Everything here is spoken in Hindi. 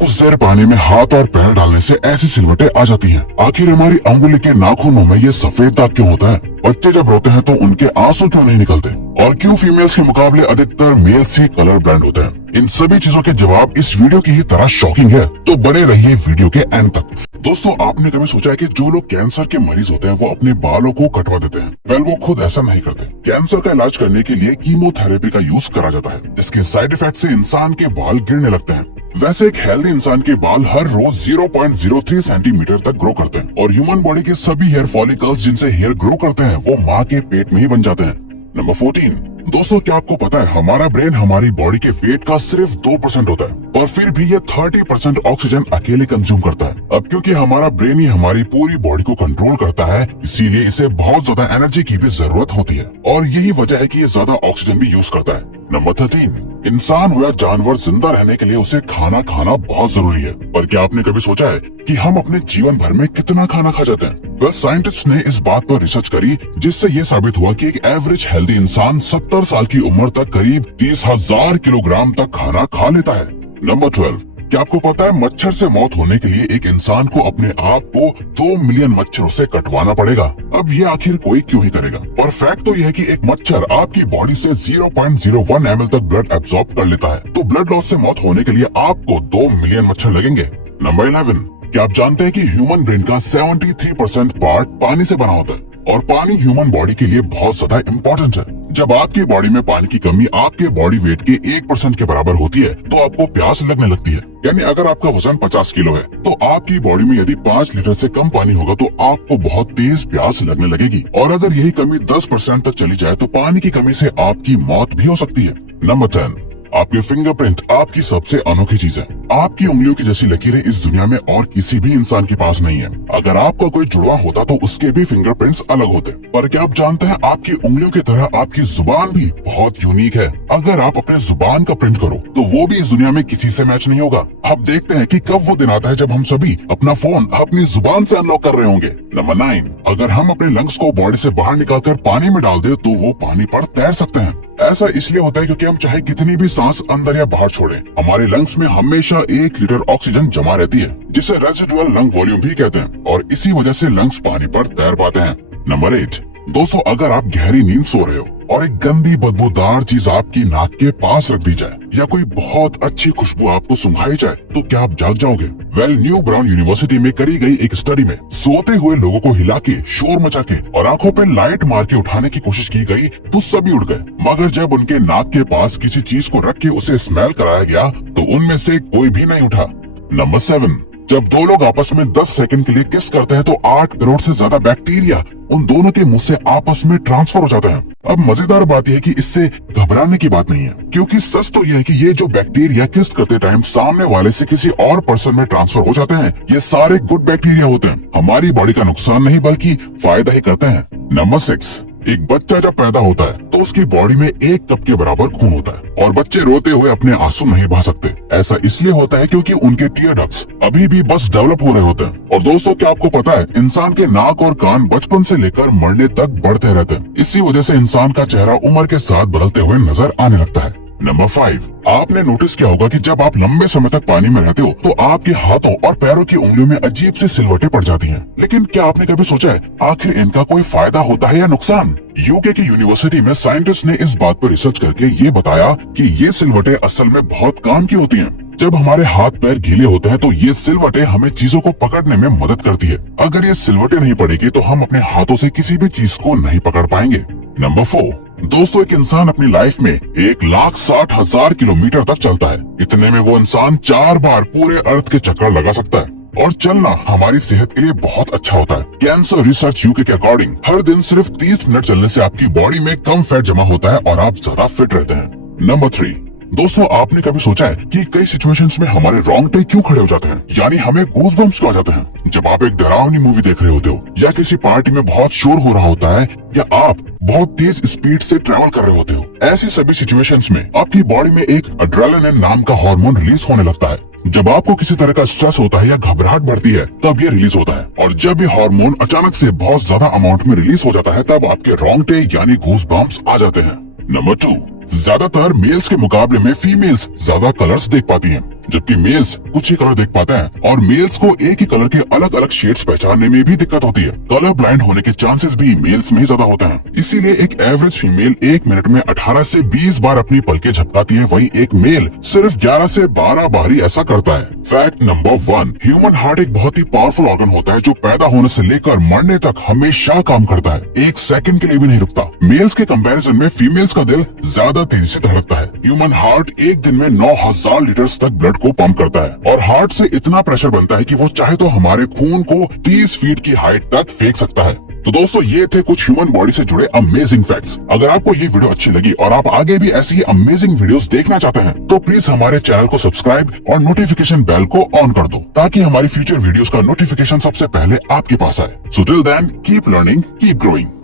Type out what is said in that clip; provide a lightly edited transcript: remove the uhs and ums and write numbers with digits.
कुछ देर पानी में हाथ और पैर डालने से ऐसी सिलवटें आ जाती हैं। आखिर हमारी अंगुली के नाखूनों में ये सफेद दाग क्यों होता है? बच्चे जब रोते हैं तो उनके आंसू क्यों नहीं निकलते? और क्यों फीमेल्स के मुकाबले अधिकतर मेल्स ही कलर ब्लाइंड होते हैं? इन सभी चीजों के जवाब इस वीडियो की ही तरह शॉकिंग है, तो बने रहिए वीडियो के एंड तक। दोस्तों, आपने कभी सोचा है कि जो लोग कैंसर के मरीज होते हैं वो अपने बालों को कटवा देते हैं? वेल, वो खुद ऐसा नहीं करते। कैंसर का इलाज करने के लिए कीमोथेरेपी का यूज करा जाता है। इसके साइड इफेक्ट से इंसान के बाल गिरने लगते हैं। वैसे एक हेल्दी इंसान के बाल हर रोज 0.03 सेंटीमीटर तक ग्रो करते हैं और ह्यूमन बॉडी के सभी हेयर फॉलिकल्स जिनसे हेयर ग्रो करते हैं वो माँ के पेट में ही बन जाते हैं। नंबर 14। दोस्तों, क्या आपको पता है हमारा ब्रेन हमारी बॉडी के वेट का सिर्फ 2% होता है, पर फिर भी ये 30% ऑक्सीजन अकेले कंज्यूम करता है। अब क्योंकि हमारा ब्रेन ही हमारी पूरी बॉडी को कंट्रोल करता है, इसीलिए इसे बहुत ज्यादा एनर्जी की भी जरूरत होती है और यही वजह है कि ये ज्यादा ऑक्सीजन भी यूज करता है। नंबर 13। इंसान हो या जानवर, जिंदा रहने के लिए उसे खाना खाना बहुत जरूरी है। पर क्या आपने कभी सोचा है कि हम अपने जीवन भर में कितना खाना खा जाते हैं? वेल, साइंटिस्ट ने इस बात पर रिसर्च करी जिससे ये साबित हुआ कि एक एवरेज हेल्दी इंसान 70 साल की उम्र तक करीब 30,000 किलोग्राम तक खाना खा लेता है। नंबर 12। क्या आपको पता है मच्छर से मौत होने के लिए एक इंसान को अपने आप को 2 मिलियन मच्छरों से कटवाना पड़ेगा? अब ये आखिर कोई क्यों ही करेगा? पर फैक्ट तो यह है कि एक मच्छर आपकी बॉडी से 0.01 ml तक ब्लड एब्सॉर्ब कर लेता है, तो ब्लड लॉस से मौत होने के लिए आपको 2 मिलियन मच्छर लगेंगे। नंबर 11। क्या आप जानते हैं कि ह्यूमन ब्रेन का 73% पार्ट पानी से बना होता है और पानी ह्यूमन बॉडी के लिए बहुत ज्यादा इम्पोर्टेंट है। जब आपकी बॉडी में पानी की कमी आपके बॉडी वेट के 1% के बराबर होती है तो आपको प्यास लगने लगती है। यानी अगर आपका वजन 50 किलो है तो आपकी बॉडी में यदि 5 लीटर से कम पानी होगा तो आपको बहुत तेज प्यास लगने लगेगी और अगर यही कमी 10% तक चली जाए तो पानी की कमी से आपकी मौत भी हो सकती है। नंबर 10। आपके फिंगरप्रिंट आपकी सबसे अनोखी चीज है। आपकी उंगलियों की जैसी लकीरें इस दुनिया में और किसी भी इंसान के पास नहीं है। अगर आपका कोई जुड़वा होता तो उसके भी फिंगरप्रिंट्स अलग होते। पर क्या आप जानते हैं आपकी उंगलियों की तरह आपकी जुबान भी बहुत यूनिक है। अगर आप अपने जुबान का प्रिंट करो तो वो भी इस दुनिया में किसी से मैच नहीं होगा। अब देखते हैं कि कब वो दिन आता है जब हम सभी अपना फोन अपनी जुबान से अनलॉक कर रहे होंगे। नंबर 9। अगर हम अपने लंग्स को बॉडी से बाहर निकालकर पानी में डाल दे तो वो पानी पर तैर सकते हैं। ऐसा इसलिए होता है क्योंकि हम चाहे कितनी भी सांस अंदर या बाहर छोड़ें, हमारे लंग्स में हमेशा 1 लीटर ऑक्सीजन जमा रहती है जिसे रेसिडुअल लंग वॉल्यूम भी कहते हैं और इसी वजह से लंग्स पानी पर तैर पाते हैं। नंबर 8। दोस्तों, अगर आप गहरी नींद सो रहे हो और एक गंदी बदबूदार चीज आपकी नाक के पास रख दी जाए या कोई बहुत अच्छी खुशबू आपको सुंघाई जाए तो क्या आप जाग जाओगे? वेल, न्यू ब्राउन यूनिवर्सिटी में करी गई एक स्टडी में सोते हुए लोगों को हिला के, शोर मचा के और आंखों पे लाइट मार के उठाने की कोशिश की गई तो सभी उठ गए, मगर जब उनके नाक के पास किसी चीज को रख के उसे स्मेल कराया गया तो उनमें से कोई भी नहीं उठा। नंबर 7। जब दो लोग आपस में 10 सेकंड के लिए किस करते हैं तो 8 करोड़ से ज्यादा बैक्टीरिया उन दोनों के मुंह से आपस में ट्रांसफर हो जाते हैं। अब मजेदार बात यह है कि इससे घबराने की बात नहीं है, क्योंकि सच तो यह है कि ये जो बैक्टीरिया किस करते टाइम सामने वाले से किसी और पर्सन में ट्रांसफर हो जाते हैं, ये सारे गुड बैक्टीरिया होते हैं, हमारी बॉडी का नुकसान नहीं बल्कि फायदा ही करते हैं। नंबर 6। एक बच्चा जब पैदा होता है तो उसकी बॉडी में 1 कप के बराबर खून होता है और बच्चे रोते हुए अपने आंसू नहीं बहा सकते। ऐसा इसलिए होता है क्योंकि उनके टीयर डक्ट्स अभी भी बस डेवलप हो रहे होते हैं। और दोस्तों, क्या आपको पता है इंसान के नाक और कान बचपन से लेकर मरने तक बढ़ते रहते हैं। इसी वजह से इंसान का चेहरा उम्र के साथ बदलते हुए नजर आने लगता है। नंबर 5। आपने नोटिस किया होगा कि जब आप लंबे समय तक पानी में रहते हो तो आपके हाथों और पैरों की उंगलियों में अजीब सी सिलवटें पड़ जाती हैं। लेकिन क्या आपने कभी सोचा है आखिर इनका कोई फायदा होता है या नुकसान? यूके की यूनिवर्सिटी में साइंटिस्ट ने इस बात पर रिसर्च करके ये बताया कि ये सिलवटें असल में बहुत काम की होती हैं। जब हमारे हाथ पैर गीले होते हैं तो ये सिलवटें हमें चीजों को पकड़ने में मदद करती है। अगर ये सिलवटें नहीं पड़ेगी तो हम अपने हाथों से किसी भी चीज को नहीं पकड़ पाएंगे। नंबर 4। दोस्तों, एक इंसान अपनी लाइफ में 1,60,000 किलोमीटर तक चलता है। इतने में वो इंसान 4 बार पूरे अर्थ के चक्कर लगा सकता है और चलना हमारी सेहत के लिए बहुत अच्छा होता है। कैंसर रिसर्च यूके के अकॉर्डिंग हर दिन सिर्फ 30 मिनट चलने से आपकी बॉडी में कम फैट जमा होता है और आप ज्यादा फिट रहते हैं। नंबर 3। दोस्तों, आपने कभी सोचा है कि कई सिचुएशंस में हमारे रोंगटे क्यों खड़े हो जाते हैं, यानी हमें गूज़बम्प्स क्यों आ जाते हैं? जब आप एक डरावनी मूवी देख रहे होते हो या किसी पार्टी में बहुत शोर हो रहा होता है या आप बहुत तेज स्पीड से ट्रैवल कर रहे होते हो, ऐसी सभी सिचुएशंस में आपकी बॉडी में एक एड्रेनालिन नाम का हार्मोन रिलीज होने लगता है। जब आपको किसी तरह का स्ट्रेस होता है या घबराहट बढ़ती है तब ये रिलीज होता है और जब ये हार्मोन अचानक से बहुत ज्यादा अमाउंट में रिलीज हो जाता है तब आपके रोंगटे यानी गूज़बम्प्स आ जाते हैं। नंबर 2, ज्यादातर मेल्स के मुकाबले में फीमेल्स ज्यादा कलर्स देख पाती हैं। जबकि मेल्स कुछ ही कलर देख पाते हैं और मेल्स को एक ही कलर के अलग अलग शेड्स पहचानने में भी दिक्कत होती है। कलर ब्लाइंड होने के चांसेस भी मेल्स में ज्यादा होते हैं। इसीलिए एक एवरेज फीमेल 1 मिनट में 18 से 20 बार अपनी पलकें झपकाती है, वहीं एक मेल सिर्फ 11 से 12 बार ही ऐसा करता है। फैक्ट नंबर 1, ह्यूमन हार्ट एक बहुत ही पावरफुल ऑर्गन होता है जो पैदा होने से लेकर मरने तक हमेशा काम करता है, एक सेकंड के लिए भी नहीं रुकता। मेल्स के कंपैरिजन में फीमेल्स का दिल ज्यादा तेजी से धड़कता है। ह्यूमन हार्ट एक दिन में 9000 लीटर्स तक ब्लड को पंप करता है और हार्ट से इतना प्रेशर बनता है कि वो चाहे तो हमारे खून को 30 फीट की हाइट तक फेंक सकता है। तो दोस्तों, ये थे कुछ ह्यूमन बॉडी से जुड़े अमेजिंग फैक्ट्स। अगर आपको ये वीडियो अच्छी लगी और आप आगे भी ऐसी ही अमेजिंग वीडियोस देखना चाहते हैं तो प्लीज हमारे चैनल को सब्सक्राइब और नोटिफिकेशन बेल को ऑन कर दो ताकि हमारी फ्यूचर वीडियोस का नोटिफिकेशन सबसे पहले आपके पास आए। So till then, keep learning, keep growing.